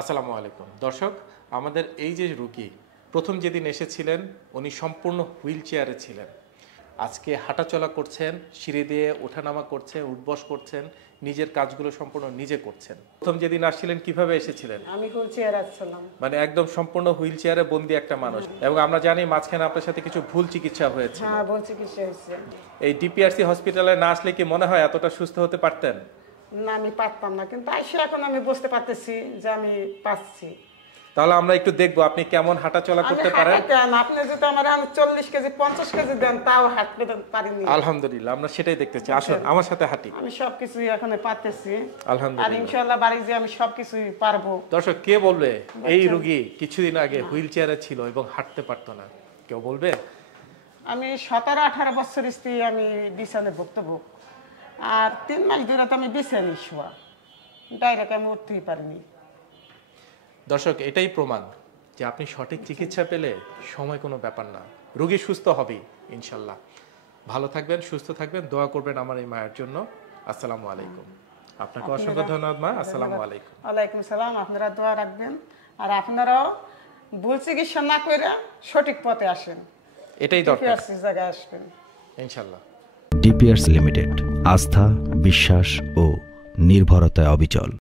আসসালামু আলাইকুম দর্শক, আমাদের এই যে রোগী প্রথম যেদিন এসেছিলেন উনি সম্পূর্ণ হুইল চেয়ারে ছিলেন। আজকে হাঁটাচলা করছেন, সিঁড়ি দিয়ে ওঠানামা করছেন, উঠবস করছেন, নিজের কাজগুলো সম্পূর্ণ নিজে করছেন। প্রথম যেদিন আসছিলেন কিভাবে এসেছিলেন? আমি হুইল চেয়ারে আসছিলাম, মানে একদম সম্পূর্ণ হুইল চেয়ারে বন্দি একটা মানুষ। এবং আমরা জানি মাঝখানে আপনার সাথে কিছু ভুল চিকিৎসা হয়েছে। হ্যাঁ ভুল চিকিৎসা হয়েছে। এই ডিপিআরসি হসপিটালে না আসলে কি মনে হয় এতটা সুস্থ হতে পারতেন? না, আমি পারতাম না, কিন্তু আইসে এখন আমি বুঝতে পারতেছি যে আমি পাচ্ছি। তাহলে আমরা একটু দেখবো আপনি কেমন হাঁটাচলা করতে পারেন। আপনি যদি আমার 40 কেজি 50 কেজি দেন তাও হাঁটতে পারিনি। আলহামদুলিল্লাহ, আমরা সেটাই দেখতেছি। আসুন আমার সাথে হাঁটি। আমি সবকিছু এখন পারতেছি আর আলহামদুলিল্লাহ, ইনশাআল্লাহ বাড়ি যে আমি সবকিছুই পারবো। দর্শক কে বলবে এই রোগী কিছুদিন আগে হুইল চেয়ারে ছিল এবং হাঁটতে পারতো না? কেউ বলবে? আমি 17-18 বছর স্ত্রী, আমি বিছানে ভুক্তভোগ, আর 3 মাস ধরে তো আমি বিছানি শোয়া, ডাইরেক্ট আমি উঠতেই পারিনি। দর্শক এটাই প্রমাণ যে আপনি সঠিক চিকিৎসা পেলে সময় কোনো ব্যাপার না, রোগী সুস্থ হবেই ইনশাল্লাহ। ভালো থাকবেন, সুস্থ থাকবেন, দোয়া করবেন আমার এই মায়ের জন্য। আসসালামু আলাইকুম। আপনাকে অসংখ্য ধন্যবাদ মা। আসসালামু আলাইকুম। ওয়ালাইকুম সালাম। আপনারা দোয়া রাখবেন আর আপনারাও ভুল চিকিৎসা না করে সঠিক পথে আসেন, এটাই দরকার, জায়গায় আসবেন ইনশাল্লাহ। ডিপিআরসি লিমিটেড, আস্থা, বিশ্বাস ও নির্ভরতায় অবিচল।